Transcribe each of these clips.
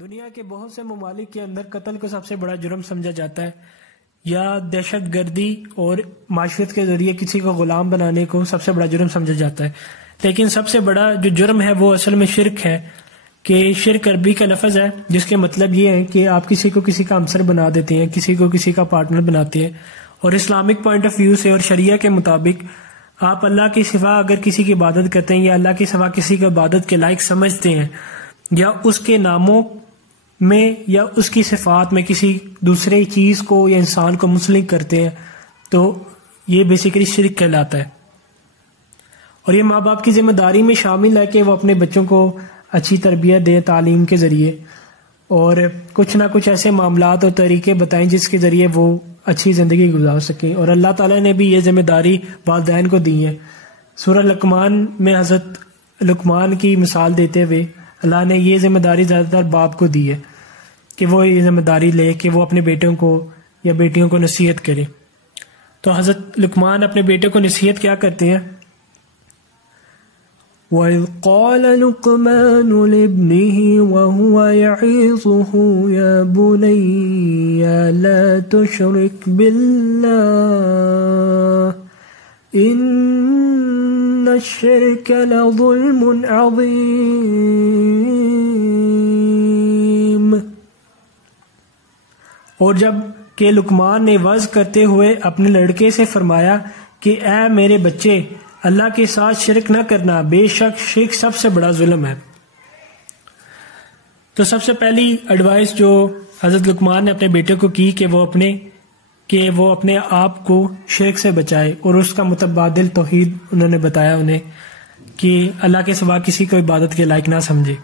دنیا کے بہت سے ممالک کے اندر قتل کو سب سے بڑا جرم سمجھا جاتا ہے، یا دہشت گردی اور معاشرت کے ذریعے کسی کو غلام بنانے کو سب سے بڑا جرم سمجھا جاتا ہے. لیکن سب سے بڑا جو جرم ہے وہ اصل میں شرک ہے، کہ شرک عربی کا لفظ ہے جس کے مطلب یہ ہے کہ آپ کسی کو کسی کا ہمسر بنا دیتے ہیں، کسی کو کسی کا پارٹنر بناتے ہیں. اور اسلامک پوائنٹ آف ویو سے اور شریعہ کے مطابق آپ اللہ کی سوا اگر کسی کی عبادت کرتے ہیں یا اللہ کی سوا کسی کو عبادت کے لائق سمجھتے ہیں یا اس کے ناموں میں یا اس کی صفات میں کسی دوسرے چیز کو یا انسان کو منسلک کرتے ہیں تو یہ بیسیکلی شرک کہلاتا ہے. اور یہ ماں باپ کی ذمہ داری میں شامل ہے کہ وہ اپنے بچوں کو اچھی تربیت دیں تعلیم کے ذریعے، اور کچھ نہ کچھ ایسے معاملات اور طریقے بتائیں جس کے ذریعے وہ اچھی زندگی گزار سکیں. اور اللہ تعالیٰ نے بھی یہ ذمہ داری والدین کو دی ہے. سورہ لقمان میں حضرت لقمان کی مثال دیتے ہوئے اللہ نے یہ ذمہ داری زیادہ تر باپ کو دی ہے کہ وہ یہ ذمہ داری لے کہ وہ اپنے بیٹوں کو یا بیٹیوں کو نصیحت کرے. تو حضرت لقمان اپنے بیٹے کو نصیحت کیا کرتے ہیں؟ وَإِذْ قَالَ لُقْمَانُ لِابْنِهِ وَهُوَ يَعِظُهُ يَا بُنَيَّ لَا تُشْرِكْ بِاللَّهِ إِنَّ الشِّرْكَ لَظُلْمٌ عَظِيمٌ. اور جب کہ لقمان نے وعظ کرتے ہوئے اپنے لڑکے سے فرمایا کہ اے میرے بچے، اللہ کے ساتھ شرک نہ کرنا، بے شک شرک سب سے بڑا ظلم ہے. تو سب سے پہلی ایڈوائس جو حضرت لقمان نے اپنے بیٹے کو کی کہ وہ اپنے آپ کو شرک سے بچائے، اور اس کا متبادل توحید انہوں نے بتایا انہیں کہ اللہ کے سوا کسی کو عبادت کے لائق نہ سمجھے.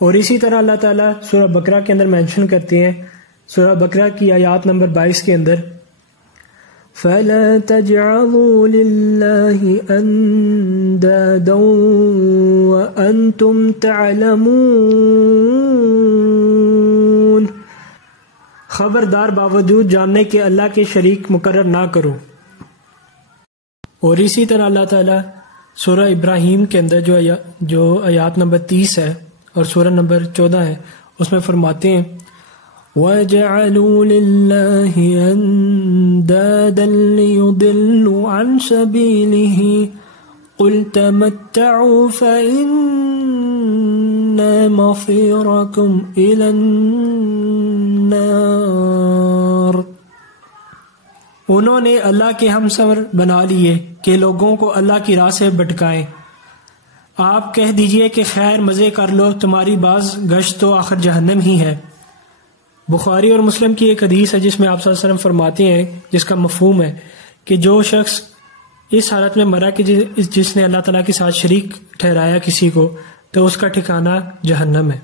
اور اسی طرح اللہ تعالیٰ سورہ بقرہ کے اندر مینشن کرتے ہیں، سورہ بقرہ کی آیات نمبر 22 کے اندر فَلَا تَجْعَلُوا لِلَّهِ أَنْدَادًا وَأَنْتُمْ تَعْلَمُونَ. خبردار باوجود جاننے کے اللہ کے شریک مقرر نہ کرو. اور اسی طرح اللہ تعالیٰ سورہ ابراہیم کے اندر جو آیات نمبر 30 ہے اور سورہ نمبر 14 ہے اس میں فرماتے ہیں وَجَعَلُوا لِلَّهِ أَنْدَادًا لِيُضِلُّوا عَنْ سَبِيلِهِ قُلْ تَمَتَّعُوا فَإِنَّ مَصِيرَكُمْ إِلَى النَّارِ. انہوں نے اللہ کے ہمسر بنا لیے کہ لوگوں کو اللہ کی راہ سے بھٹکائیں. آپ کہہ دیجئے کہ خیر مزے کر لو، تمہاری باز گشت تو آخر جہنم ہی ہے. بخاری اور مسلم کی ایک حدیث ہے جس میں آپ صلی اللہ علیہ وسلم فرماتے ہیں، جس کا مفہوم ہے کہ جو شخص اس حالت میں مرا کہ جس نے اللہ تعالیٰ کے ساتھ شریک ٹھہرایا کسی کو، تو اس کا ٹھکانہ جہنم ہے.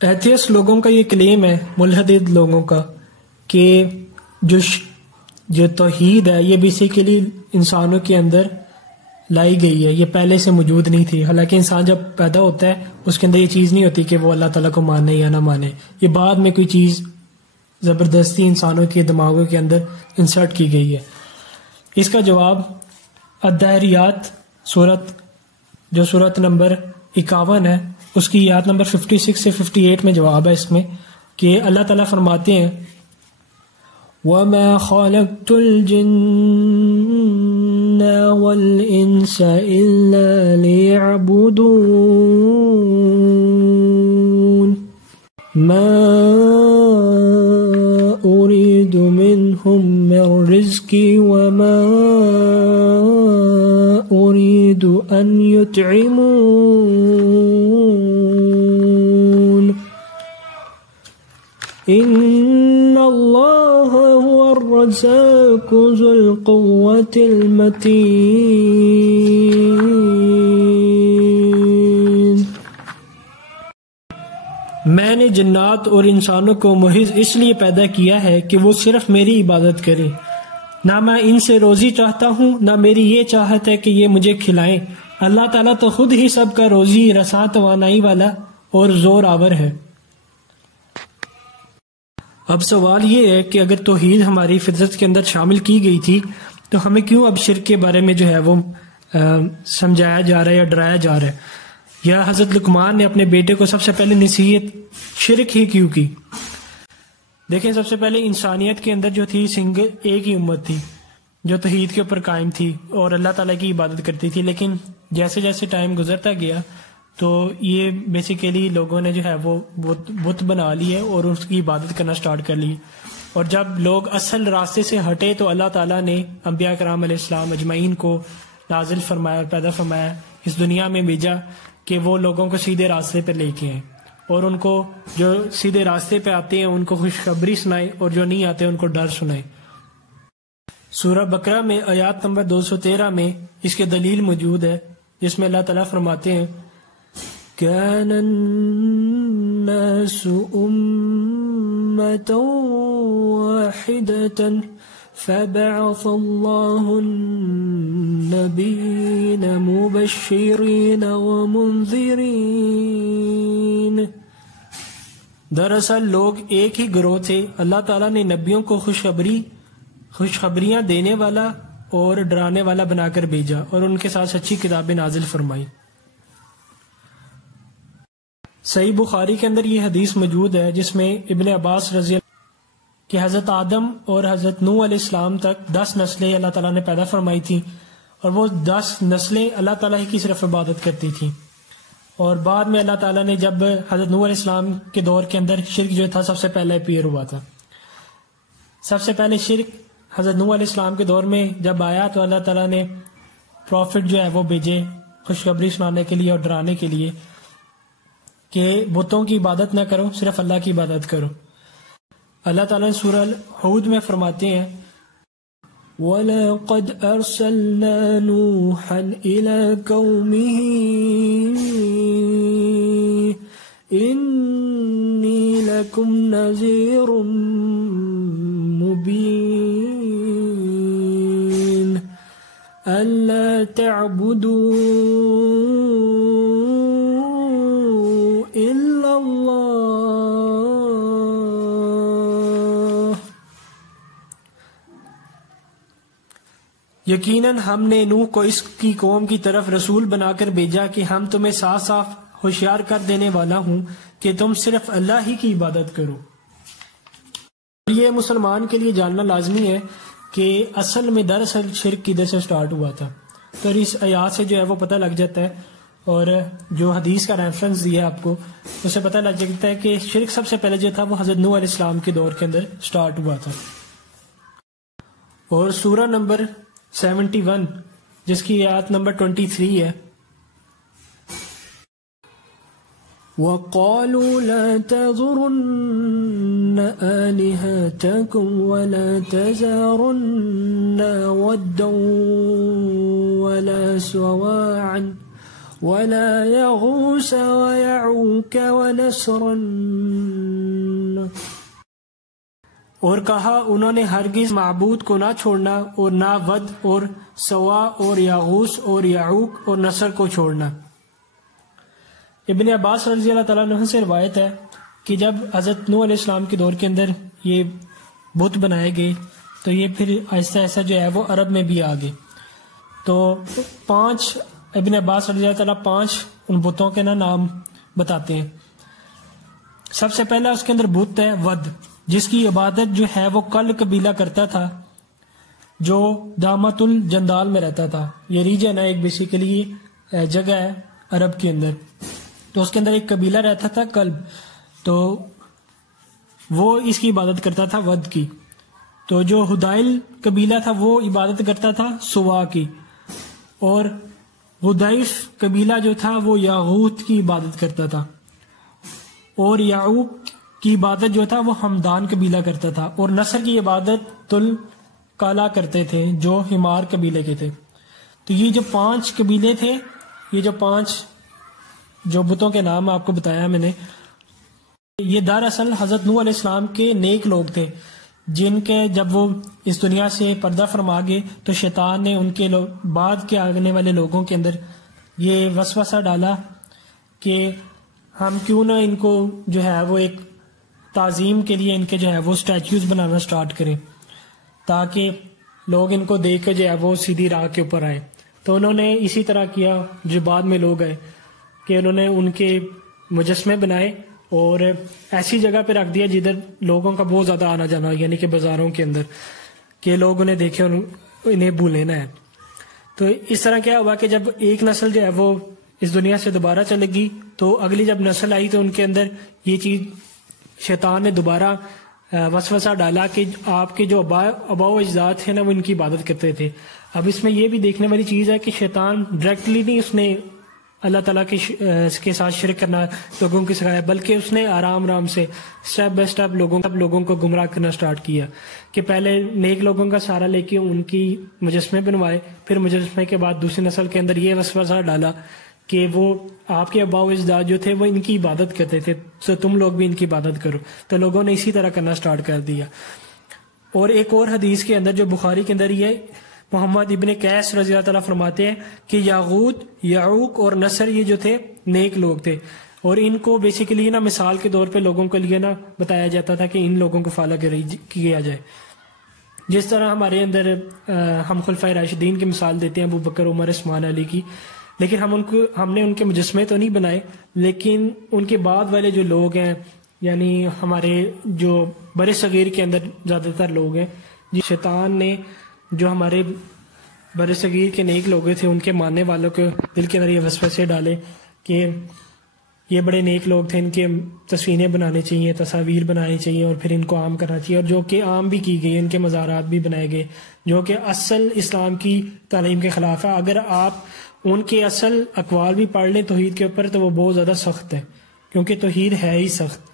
ایتھیسٹ لوگوں کا یہ کلیم ہے، ملحد لوگوں کا، کہ جو توحید ہے یہ بیسیکلی انسانوں کے اندر لائی گئی ہے، یہ پہلے سے موجود نہیں تھی. حالانکہ انسان جب پیدا ہوتا ہے اس کے اندر یہ چیز نہیں ہوتی کہ وہ اللہ تعالیٰ کو مانے یا نہ مانے، یہ بعد میں کوئی چیز زبردستی انسانوں کے دماغوں کے اندر انسرٹ کی گئی ہے. اس کا جواب الدہریات جو سورت نمبر 51 ہے اس کی آیات نمبر 56 سے 58 میں جواب ہے اس میں کہ اللہ تعالیٰ فرماتے ہیں وَمَا خَلَقْتُ الْجِنَّ وَالْإِنسَ إِلَّا لِيَعْبُدُونَ مَا أُرِيدُ مِنْهُمْ مِنْ رِزْقٍ وَمَا أُرِيدُ أَنْ يُطْعِمُونَ إِنَّ اللَّهَ هُوَ الرَّزَّاقُ ذُو الْقُوَّةِ الْمَتِينُ. میں نے جنات اور انسانوں کو محض اس لیے پیدا کیا ہے کہ وہ صرف میری عبادت کریں. نہ میں ان سے روزی چاہتا ہوں نہ میری یہ چاہت ہے کہ یہ مجھے کھلائیں. اللہ تعالیٰ تو خود ہی سب کا روزی رساں توانائی والا اور زور آور ہے. اب سوال یہ ہے کہ اگر توحید ہماری فطرت کے اندر شامل کی گئی تھی تو ہمیں کیوں اب شرک کے بارے میں جو ہے وہ سمجھایا جا رہا ہے یا ڈرایا جا رہا ہے؟ یا حضرت لقمان نے اپنے بیٹے کو سب سے پہلے نصیحت شرک ہی کیوں کی؟ دیکھیں سب سے پہلے انسانیت کے اندر جو تھی سنگل ایک ہی امت تھی جو توحید کے اوپر قائم تھی اور اللہ تعالیٰ کی عبادت کرتی تھی، لیکن جیسے جیسے ٹائم گزرتا گیا تو یہ بیسیکلی لوگوں نے جو ہے وہ بت بنا لیے اور اس کی عبادت کرنا سٹارٹ کر لی، اور جب لوگ اصل راستے سے ہٹے تو اللہ تعالیٰ نے انبیاء کرام علیہ السلام اجمعین کو نازل فرمایا اور پیدا فرمایا، اس دنیا میں بھیجا کہ وہ لوگوں کو سیدھے راستے پر لے کے آئیں، اور ان کو جو سیدھے راستے پہ آتے ہیں ان کو خوشخبری سنائے اور جو نہیں آتے ان کو ڈر سنائے۔ سورہ بقرہ میں آیات نمبر 213 میں اس کے دلیل موجود ہے، جس میں اللہ تعالیٰ فرماتے ہیں كَانَ النَّاسُ أُمَّةً وَاحِدَةً فَبَعَثَ اللَّهُ النَّبِيِّينَ مُبَشِّرِينَ وَمُنذِرِينَ۔ دراصل لوگ ایک ہی گروہ تھے، اللہ تعالیٰ نے نبیوں کو خوشخبریاں دینے والا اور ڈرانے والا بنا کر بھیجا اور ان کے ساتھ اچھی کتابیں نازل فرمائی۔ صحیح بخاری کے اندر یہ حدیث موجود ہے جس میں ابن عباس رضی اللہ کہ حضرت آدم اور حضرت نوح علیہ السلام تک 10 نسلیں اللہ تعالیٰ نے پیدا فرمائی تھیں، اور وہ 10 نسلیں اللہ تعالیٰ ہی کی صرف عبادت کرتی تھیں، اور بعد میں اللہ تعالیٰ نے جب حضرت نوح علیہ السلام کے دور کے اندر شرک جو تھا سب سے پہلے اپیئر ہوا تھا۔ سب سے پہلے شرک حضرت نوح علیہ السلام کے دور میں جب آیا تو اللہ تعالیٰ نے پروفٹ جو ہے وہ بھیجے خوشخبری سنانے کے لیے اور ڈرانے کے لیے کہ بتوں کی عبادت نہ کرو، صرف اللہ کی عبادت کرو۔ اللہ تعالیٰ سورہ ہود میں فرماتے ہیں وَلَقَدْ أَرْسَلْنَا نُوحًا إِلَىٰ قَوْمِهِ إِنِّي لَكُمْ نَذِيرٌ مُبِينٌ أَلَّا تَعْبُدُوا إِلَّا اللَّهَ، یقیناً ہم نے نوح کو اس کی قوم کی طرف رسول بنا کر بھیجا کہ ہم تمہیں صاف صاف ہوشیار کر دینے والا ہوں کہ تم صرف اللہ ہی کی عبادت کرو۔ یہ مسلمان کے لیے جاننا لازمی ہے کہ اصل میں دراصل شرک کدھر سے سٹارٹ ہوا تھا، تو اس آیات سے جو ہے وہ پتہ لگ جاتا ہے، اور جو حدیث کا ریفرنس دیا آپ کو اس سے پتہ لگ جاتا ہے کہ شرک سب سے پہلے جو تھا وہ حضرت نوح علیہ السلام کے دور کے اندر سٹارٹ ہوا تھا۔ اور سورہ نمبر 71 جس کی آیت نمبر 23 ہے وَقَالُوا لَا تَذُرُنَّ آلِهَتَكُمْ وَلَا تَذَرُنَّ وَدًّا وَلَا سُوَاعًا وَلَا يَغُوثَ وَيَعُوقَ وَنَسْرًا، اور کہا انہوں نے ہرگز معبود کو نہ چھوڑنا اور نہ ود اور سوا اور یاغوث اور یعوق اور نصر کو چھوڑنا۔ ابن عباس رضی اللہ تعالیٰ عنہ سے روایت ہے کہ جب حضرت نوح علیہ السلام کے دور کے اندر یہ بت بنائے گئے تو یہ پھر آہستہ آہستہ جو ہے وہ عرب میں بھی آ گئے، تو 5 ابن عباس رضی اللہ تعالیٰ 5 ان بتوں کے نام بتاتے ہیں۔ سب سے پہلا اس کے اندر بت ہے ود، جس کی عبادت جو ہے وہ کل قبیلہ کرتا تھا جو دامت الجندال میں رہتا تھا۔ یہ ریجن ہے، ایک بیسیکلی جگہ ہے عرب کے اندر، تو اس کے اندر ایک قبیلہ رہتا تھا کلب، تو وہ اس کی عبادت کرتا تھا ود کی۔ تو جو ہدائل قبیلہ تھا وہ عبادت کرتا تھا سوا کی، اور غدیف قبیلہ جو تھا وہ یاغوت کی عبادت کرتا تھا، اور یعوق کی عبادت جو تھا وہ ہمدان قبیلہ کرتا تھا، اور نصر کی عبادت تل کالا کرتے تھے جو ہمار قبیلے کے تھے۔ تو یہ جو 5 قبیلے تھے، یہ جو 5 جو بتوں کے نام آپ کو بتایا میں نے، یہ دراصل حضرت نوح علیہ السلام کے نیک لوگ تھے جن کے جب وہ اس دنیا سے پردہ فرما گئے تو شیطان نے ان کے بعد کے آنے والے لوگوں کے اندر یہ وسوسہ ڈالا کہ ہم کیوں نہ ان کو جو ہے وہ ایک تعظیم کے لیے ان کے جو ہے وہ اسٹیچوز بنانا سٹارٹ کریں تاکہ لوگ ان کو دیکھ کے جو ہے وہ سیدھی راہ کے اوپر آئے۔ تو انہوں نے اسی طرح کیا جو بعد میں لوگ آئے کہ انہوں نے ان کے مجسمے بنائے اور ایسی جگہ پہ رکھ دیا جدھر لوگوں کا بہت زیادہ آنا جانا، یعنی کہ بازاروں کے اندر، کہ لوگ انہیں دیکھے انہیں بھول لینا ہے. تو اس طرح کیا ہوا کہ جب ایک نسل جو ہے وہ اس دنیا سے دوبارہ چلے گی تو اگلی جب نسل آئی تو ان کے اندر یہ چیز شیطان نے دوبارہ وسوسہ ڈالا کہ آپ کے جو آباء و اجداد تھے نا وہ ان کی عبادت کرتے تھے. اب اس میں یہ بھی دیکھنے والی چیز ہے کہ شیطان ڈائریکٹلی نہیں اس نے اللہ تعالیٰ کے ساتھ شرک کرنا لوگوں کو سکھایا، بلکہ اس نے آرام سے سٹیپ بائی سٹیپ لوگوں کو گمراہ کرنا سٹارٹ کیا کہ پہلے نیک لوگوں کا سہارا لے کے ان کی مجسمے بنوائے، پھر مجسمے کے بعد دوسری نسل کے اندر یہ وسوسہ ڈالا کہ وہ آپ کے آباء و اجداد جو تھے وہ ان کی عبادت کرتے تھے تو تم لوگ بھی ان کی عبادت کرو. تو لوگوں نے اسی طرح کرنا سٹارٹ کر دیا. اور ایک اور حدیث کے اندر جو بخاری کے اندر یہ محمد ابن قیس رضی اللہ تعالیٰ فرماتے ہیں کہ یاغوت، یعوق اور نصر یہ جو تھے نیک لوگ تھے، اور ان کو بیسیکلی نا مثال کے طور پہ لوگوں کے لیے نا بتایا جاتا تھا کہ ان لوگوں کو فالو کیا جائے. جس طرح ہمارے اندر ہم خلفائے راشدین کی مثال دیتے ہیں، ابو بکر، عمر، عثمان، علی کی، لیکن ہم نے ان کے مجسمے تو نہیں بنائے، لیکن ان کے بعد والے جو لوگ ہیں، یعنی ہمارے جو بر صغیر کے اندر زیادہ تر لوگ ہیں، شیطان نے جو ہمارے بر صغیر کے نیک لوگ تھے ان کے ماننے والوں کے دل کے اندر یہ وسوسے ڈالے کہ یہ بڑے نیک لوگ تھے، ان کے تصویریں بنانی چاہیے، تصاویر بنانی چاہیے اور پھر ان کو عام کرنا چاہیے، اور جو کہ عام بھی کی گئی، ان کے مزارات بھی بنائے گئے جو کہ اصل اسلام کی تعلیم کے خلاف ہے. اگر آپ ان کے اصل اقوال بھی پڑھ لیں توحید کے اوپر تو وہ بہت زیادہ سخت ہے، کیونکہ توحید ہے ہی سخت.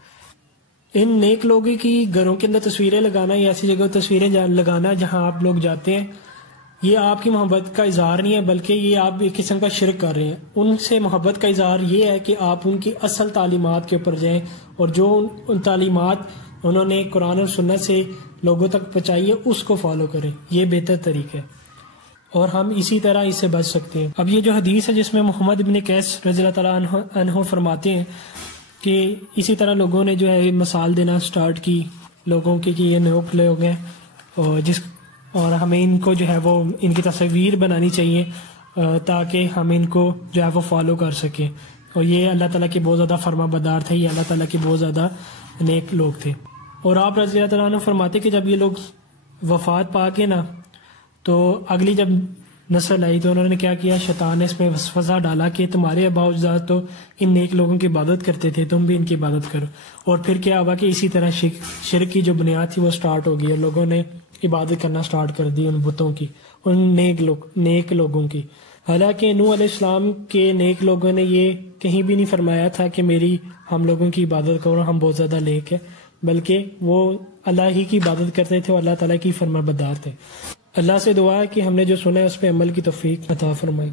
ان نیک لوگوں کی گھروں کے اندر تصویریں لگانا یا ایسی جگہ تصویریں لگانا جہاں آپ لوگ جاتے ہیں، یہ آپ کی محبت کا اظہار نہیں ہے، بلکہ یہ آپ ایک قسم کا شرک کر رہے ہیں. ان سے محبت کا اظہار یہ ہے کہ آپ ان کی اصل تعلیمات کے اوپر جائیں اور جو ان تعلیمات انہوں نے قرآن اور سنت سے لوگوں تک پہنچائی ہے اس کو فالو کریں. یہ بہتر طریقہ ہے اور ہم اسی طرح اس سے بچ سکتے ہیں. اب یہ جو حدیث ہے جس میں محمد ابن قیس رضی اللہ تعالیٰ عنہ فرماتے ہیں کہ اسی طرح لوگوں نے جو ہے مثال دینا سٹارٹ کی لوگوں کی کہ یہ نیک لوگ ہیں اور ہمیں ان کو جو ہے وہ ان کی تصویر بنانی چاہیے تاکہ ہم ان کو جو ہے وہ فالو کر سکیں. اور یہ اللہ تعالیٰ کے بہت زیادہ فرما بردار تھے، یہ اللہ تعالیٰ کے بہت زیادہ نیک لوگ تھے. اور آپ رضی اللہ تعالیٰ عنہ فرماتے کہ جب یہ لوگ وفات پا کے نا تو اگلی جب نسل آئی تو انہوں نے کیا کیا، شیطان نے اس میں وسوسہ ڈالا کہ تمہارے آباء و اجداد تو ان نیک لوگوں کی عبادت کرتے تھے، تم بھی ان کی عبادت کرو. اور پھر کیا ہوا کہ اسی طرح شرک کی جو بنیاد تھی وہ سٹارٹ ہو گئی اور لوگوں نے عبادت کرنا سٹارٹ کر دی ان بتوں کی، ان نیک لوگوں کی. حالانکہ نوح علیہ السلام کے نیک لوگوں نے یہ کہیں بھی نہیں فرمایا تھا کہ ہم لوگوں کی عبادت کرو، ہم بہت زیادہ نیک ہیں، بلکہ وہ اللہ ہی کی عبادت کرتے تھے اور اللہ تعالیٰ کی فرما بردار تھے. اللہ سے دعا ہے کہ ہم نے جو سنا ہے اس پہ عمل کی توفیق عطا فرمائے.